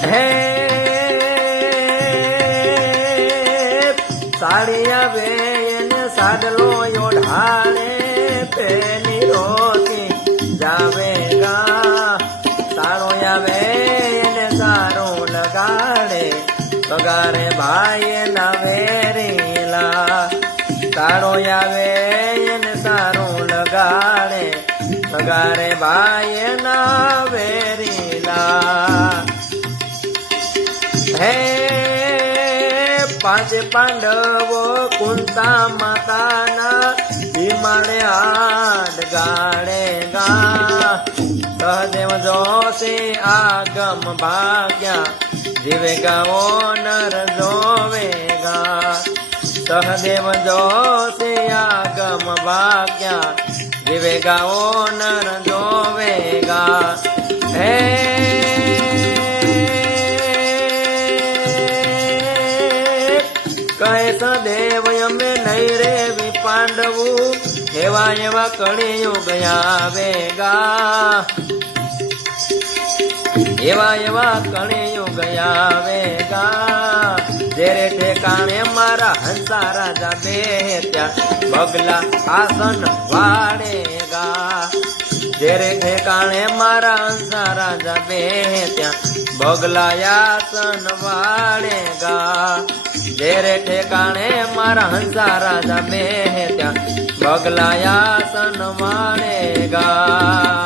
હે સાડિયા વેન સાડલો ઓઢાડે પેલી રોતી જાવેગા સારો આવે ને સારું લગાડે પગારે ભાઈ ના વેરેલા સારો આવે ને સારું લગાડે પગારે ભાઈ ના વેરેલા હે પાંચ પાંડવો કુંતા માતાના હિમાલય હાડ ગાડે ગા સહદેવ જોશે આગમ ભાગ્યા જીવેગા નર જોવેગા સહદેવ જોશે આગમ ભાગ્યા જીવેગા નર જોવેગા હે કહે સદેવ અમે નહીં રેવી પાંડવું એવા એવા કળિયુગ આવેગા એવા એવા કળિયુગ આવેગા જેરે ઠેકાણે મારા હંસા રાજા બેઠ્યા બગલા આસન વાળેગા જેરે ઠેકાણે મારા હંસા રાજા બેઠ્યા બગલા આસન વાળેગા જેરે ઠેકાણે મારા હંસા રાજા બેઠ્યા બગલા આસન વાળેગા